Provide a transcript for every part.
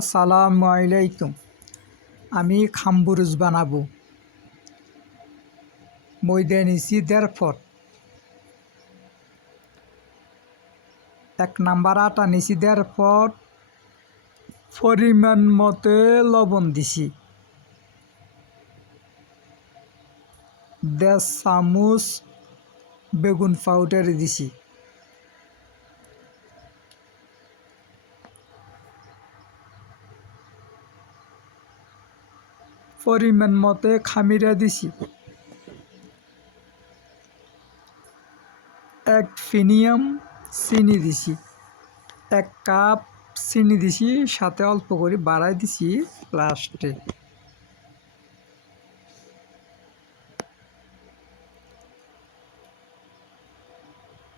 আসসালামু আলাইকুম। আমি খাম্বুরুজ বানাবো। ময়দা নিছি দেড় ফট এক নাম্বার আটা নিছি দেড় ফট পরিমাণ মতে লবণ দিছি। দেড় চামচ বেগুন পাউডার দিছি। পরিমাণ মতে খামিরা দিছি। এক ফিনিয়াম চিনি দিছি। এক কাপ চিনি দিছি, সাথে অল্প করে বাড়াই দিছি লাস্টে।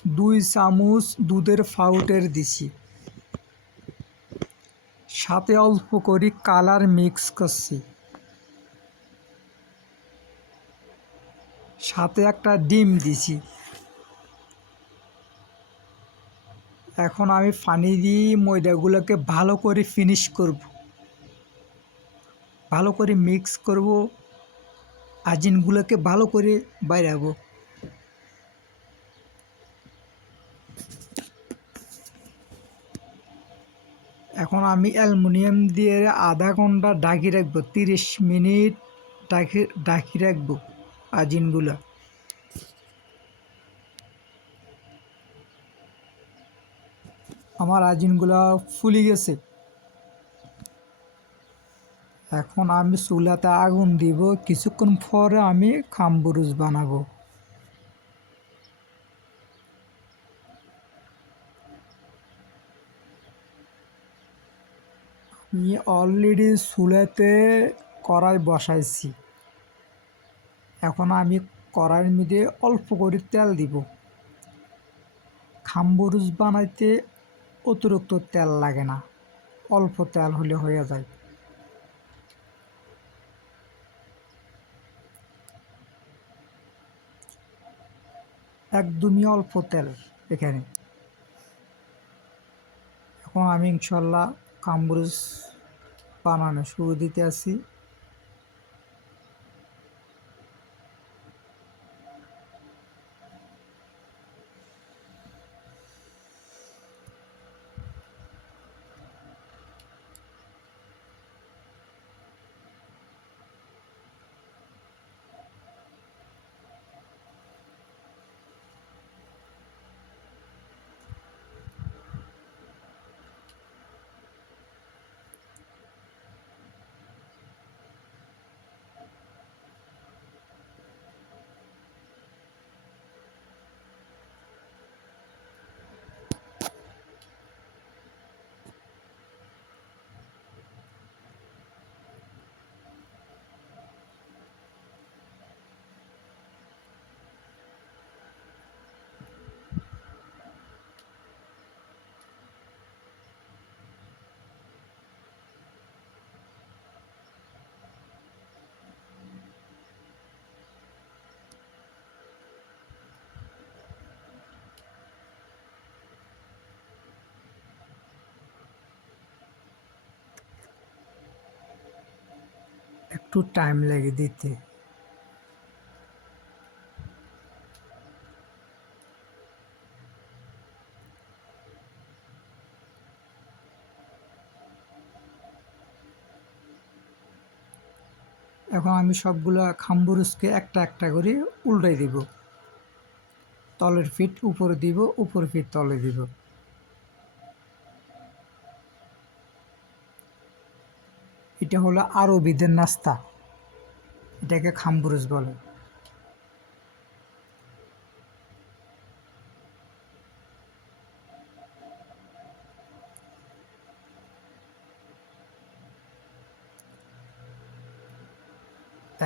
দুই চামচ দুধের ফাউটের দিছি। সাথে অল্প করে কালার মিক্স করছি। সাথে একটা ডিম দিছি। এখন আমি পানি দিয়ে ময়দাগুলোকে ভালো করে ফিনিশ করব। ভালো করে মিক্স করব, আজিনগুলোকে ভালো করে বাইরাবো। এখন আমি অ্যালুমিনিয়াম দিয়ে আধা ঘণ্টা ঢাকি রাখব, তিরিশ মিনিট ঢাকি ঢাকি রাখব। আজিনগুলো। আমার আজিনগুলো ফুলে গেছে। এখন আমি চুলাতে আগুন দিব, কিছুক্ষণ পরে আমি খাম্বুরুজ বানাবো। আমি অলরেডি চুলাতে কড়াই বসাইছি। এখন আমি কড়াইয়ের মধ্যে অল্প করে তেল দিব। খাম্বুরুজ বানাইতে অতিরিক্ত তেল লাগে না, অল্প তেল হলে হয়ে যায়। একদমই অল্প তেল এখানে। এখন আমি ইনশাল্লাহ কাম্বুরুজ বানানো শুরু দিতে আসি একটু টাইম লাগে দিতে। এখন আমি সবগুলো খাম্বুরুসকে একটা একটা করে উল্টাই দিব। তলের ফিট উপরে দিব উপর ফিট তলে দিব। এটা হলো আরবিদের নাস্তা। এটাকে খাম্বুরুজ বলে।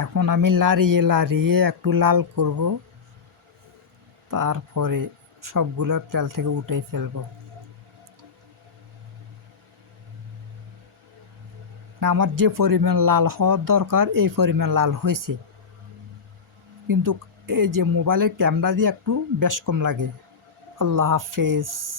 এখন আমি লাড়িয়ে লাড়িয়ে একটু লাল করব, তারপরে সবগুলো তেল থেকে উঠেই ফেলব। আমার যে পরিমাণ লাল হওয়ার দরকার, এই পরিমাণ লাল হয়েছে। কিন্তু এই যে মোবাইলের ক্যামেরা দিয়ে একটু বেশ কম লাগে। আল্লাহ হাফেজ।